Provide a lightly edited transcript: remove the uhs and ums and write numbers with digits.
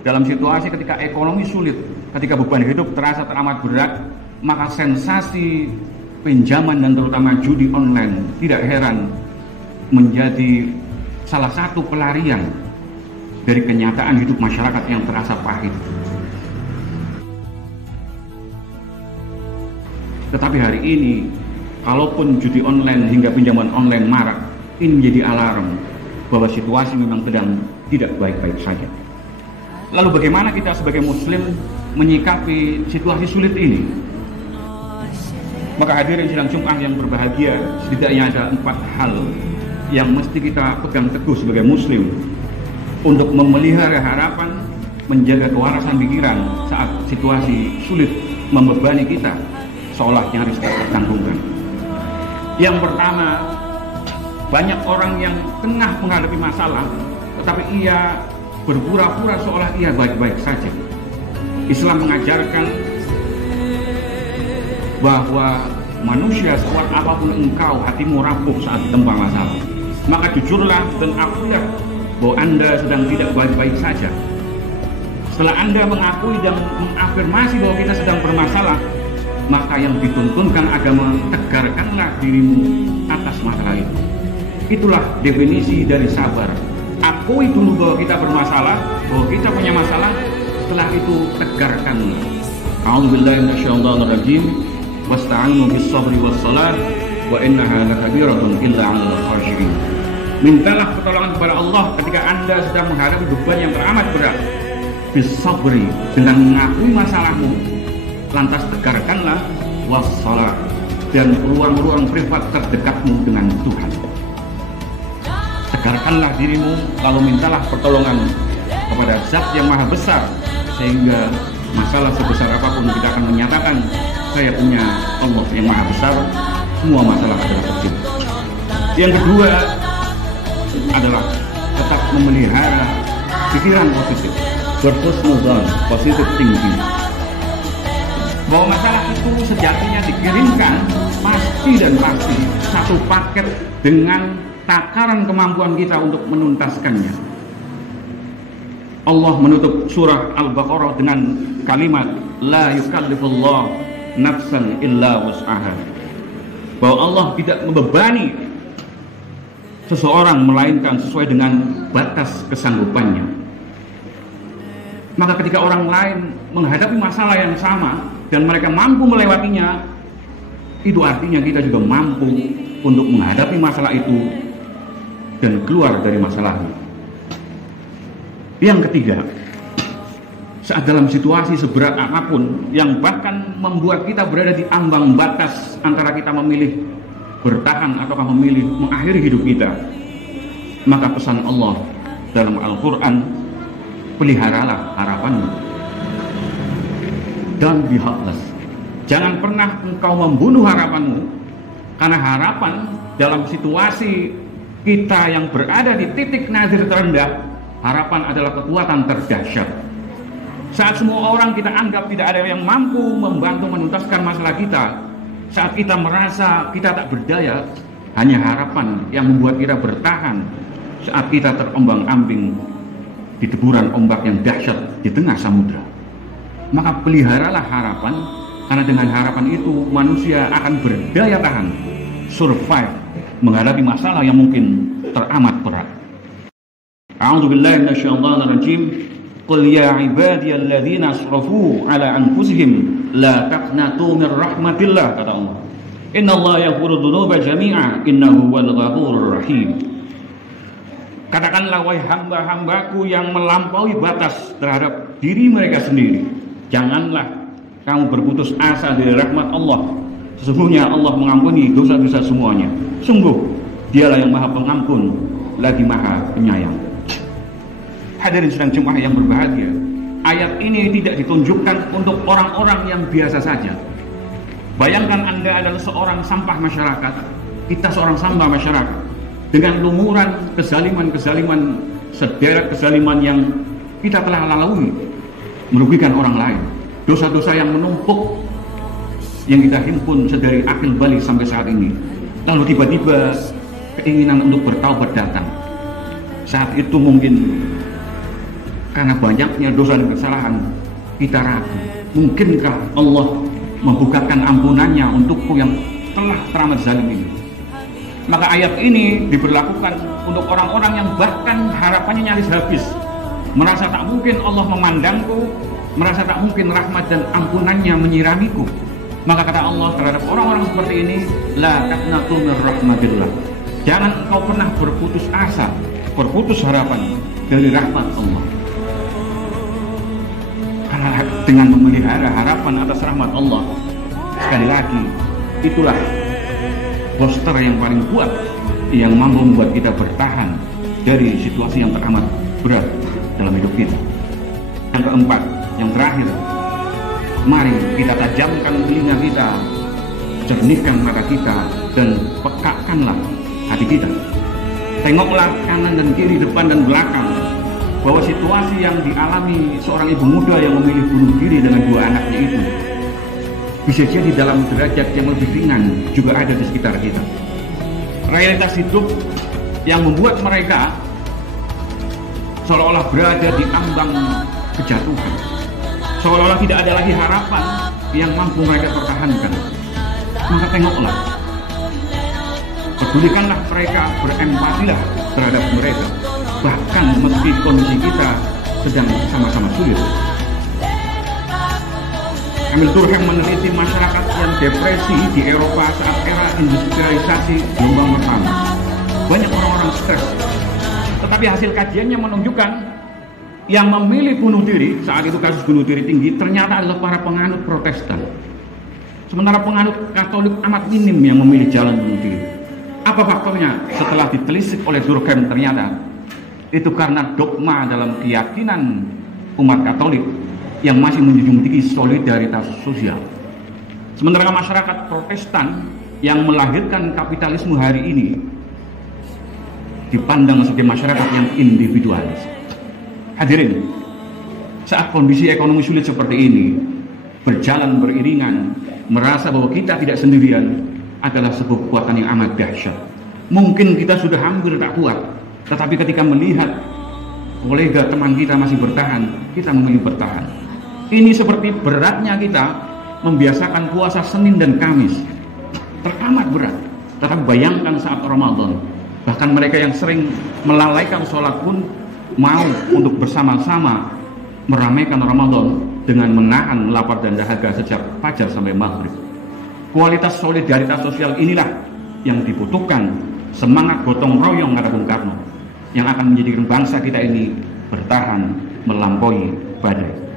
dalam situasi ketika ekonomi sulit, ketika beban hidup terasa teramat berat, maka sensasi pinjaman dan terutama judi online tidak heran menjadi salah satu pelarian dari kenyataan hidup masyarakat yang terasa pahit. Tetapi hari ini, kalaupun judi online hingga pinjaman online marak, ini menjadi alarm bahwa situasi memang sedang tidak baik-baik saja. Lalu bagaimana kita sebagai muslim menyikapi situasi sulit ini? Maka hadirin sidang Jumat yang berbahagia, setidaknya ada 4 hal yang mesti kita pegang teguh sebagai muslim untuk memelihara harapan, menjaga kewarasan pikiran saat situasi sulit membebani kita seolah nyaris tak tertanggungkan. Yang pertama, banyak orang yang tengah menghadapi masalah tetapi ia berpura-pura seolah ia baik-baik saja. Islam mengajarkan bahwa manusia sekuat apapun engkau, hatimu rapuh saat ditempa masalah. Maka jujurlah dan akuilah bahwa Anda sedang tidak baik-baik saja. Setelah Anda mengakui dan mengafirmasi bahwa kita sedang bermasalah, maka yang dituntunkan agama, tegarkanlah dirimu atas masalah itu. Itulah definisi dari sabar. Akui dulu bahwa kita bermasalah, bahwa kita punya masalah. Setelah itu tegarkanlah. A'udzubillahi minasyaitonirrajim. Wasta'inu bis-sabri was-salat wa innaha lakabiratun illa 'alal khashiyin. Mintalah pertolongan kepada Allah ketika Anda sedang menghadapi beban yang teramat berat. Bis-sabri, dengan mengakui masalahmu, lantas tegarkanlah was-salat, dan ruang-ruang privat terdekatmu dengan Tuhan. Tegarkanlah dirimu, lalu mintalah pertolongan kepada Zat yang Maha Besar, sehingga masalah sebesar apapun kita akan menyatakan, saya punya Allah yang Maha Besar, semua masalah adalah kecil. Yang kedua adalah tetap memelihara pikiran positif, berhusnuzon, positive thinking, bahwa masalah itu sejatinya dikirimkan pasti dan pasti satu paket dengan takaran kemampuan kita untuk menuntaskannya. Allah menutup surah Al-Baqarah dengan kalimat la yukallifullah nafsan illa wus'aha, bahwa Allah tidak membebani seseorang melainkan sesuai dengan batas kesanggupannya. Maka ketika orang lain menghadapi masalah yang sama dan mereka mampu melewatinya, itu artinya kita juga mampu untuk menghadapi masalah itu dan keluar dari masalahnya. Yang ketiga, saat dalam situasi seberat apapun yang bahkan membuat kita berada di ambang batas antara kita memilih bertahan ataukah memilih mengakhiri hidup kita, maka pesan Allah dalam Al-Quran, peliharalah harapanmu. Don't be hopeless. Jangan pernah engkau membunuh harapanmu, karena harapan dalam situasi kita yang berada di titik nadir terendah, harapan adalah kekuatan terdahsyat. Saat semua orang kita anggap tidak ada yang mampu membantu menuntaskan masalah kita, saat kita merasa kita tak berdaya, hanya harapan yang membuat kita bertahan saat kita terombang-ambing di deburan ombak yang dahsyat di tengah samudra. Maka peliharalah harapan, karena dengan harapan itu manusia akan berdaya tahan, survive menghadapi masalah yang mungkin teramat berat. A'udzubillahi minasyaitonirrajim. Qul ya ibadiyalladzina asrafu ala anfusihim la taqnatu min rahmatillah, kata Allah. Innallaha yaghfiru dzunuba jami'a innahu huwal ghafurur rahim. Katakanlah, wahai hamba-hambaku yang melampaui batas terhadap diri mereka sendiri, janganlah kamu berputus asa dari rahmat Allah. Sesungguhnya Allah mengampuni dosa-dosa semuanya. Sungguh Dialah yang Maha Pengampun lagi Maha Penyayang. Hadirin sedang jemaah yang berbahagia, ayat ini tidak ditunjukkan untuk orang-orang yang biasa saja. Bayangkan Anda adalah seorang sampah masyarakat, kita seorang sampah masyarakat, dengan lumuran kezaliman-kezaliman, sederet kezaliman yang kita telah lalui, merugikan orang lain, dosa-dosa yang menumpuk yang kita himpun sedari akil balik sampai saat ini. Lalu tiba-tiba keinginan untuk bertaubat datang. Saat itu mungkin karena banyaknya dosa dan kesalahan kita ragu, mungkinkah Allah membukakan ampunannya untukku yang telah teramat zalim ini? Maka ayat ini diberlakukan untuk orang-orang yang bahkan harapannya nyaris habis, merasa tak mungkin Allah memandangku, merasa tak mungkin rahmat dan ampunannya menyiramiku. Maka kata Allah terhadap orang-orang seperti ini, la taqnatu mir rahmatillah. Jangan engkau pernah berputus asa, berputus harapan dari rahmat Allah. Karena dengan memelihara harapan atas rahmat Allah, sekali lagi, itulah poster yang paling kuat yang mampu membuat kita bertahan dari situasi yang teramat berat dalam hidup kita. Yang keempat, yang terakhir, mari kita tajamkan telinga kita, jernihkan mata kita, dan pekakanlah hati kita. Tengoklah kanan dan kiri, depan dan belakang, bahwa situasi yang dialami seorang ibu muda yang memilih bunuh diri dengan 2 anaknya itu bisa jadi dalam derajat yang lebih ringan juga ada di sekitar kita. Realitas hidup yang membuat mereka seolah-olah berada di ambang kejatuhan, seolah-olah tidak ada lagi harapan yang mampu mereka pertahankan. Maka tengoklah, pedulikanlah mereka, berempatilah terhadap mereka, bahkan meski kondisi kita sedang sama-sama sulit. Emil Durkheim meneliti masyarakat yang depresi di Eropa saat era industrialisasi gelombang pertama. Banyak orang-orang stres, tetapi hasil kajiannya menunjukkan yang memilih bunuh diri saat itu, kasus bunuh diri tinggi, ternyata adalah para penganut Protestan. Sementara penganut Katolik amat minim yang memilih jalan bunuh diri. Apa faktornya? Setelah ditelisik oleh Durkheim, ternyata itu karena dogma dalam keyakinan umat Katolik yang masih menjunjung tinggi solidaritas sosial. Sementara masyarakat Protestan yang melahirkan kapitalisme hari ini dipandang sebagai masyarakat yang individualis. Hadirin, saat kondisi ekonomi sulit seperti ini berjalan beriringan, merasa bahwa kita tidak sendirian adalah sebuah kekuatan yang amat dahsyat. Mungkin kita sudah hampir tak kuat, tetapi ketika melihat kolega teman kita masih bertahan, kita memilih bertahan. Ini seperti beratnya kita membiasakan puasa Senin dan Kamis, teramat berat. Tetapi bayangkan saat Ramadan, bahkan mereka yang sering melalaikan sholat pun mau untuk bersama-sama meramaikan Ramadan dengan menahan lapar dan dahaga sejak fajar sampai maghrib. Kualitas solidaritas sosial inilah yang dibutuhkan, semangat gotong royong kata Bung Karno, yang akan menjadikan bangsa kita ini bertahan melampaui badai.